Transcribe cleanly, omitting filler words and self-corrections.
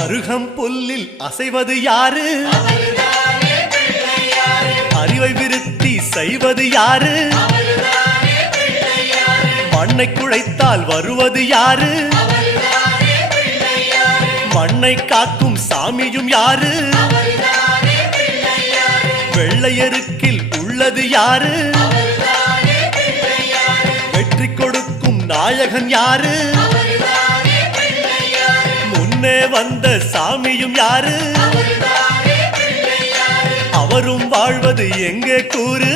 அருகம் புல்லில் அசைவது யாரு? அறிவை விருத்தி செய்வது யாரு? மண்ணை குழைத்தால் வருவது யாரு? மண்ணை காக்கும் சாமியும் யாரு? வெள்ளையருக்கில் உள்ளது யாரு? வெற்றி கொடுக்கும் நாயகன் யாரு? முன்னே வந்த சாமியும் யாரு? அவரும் வாழ்வது எங்கே கூறு?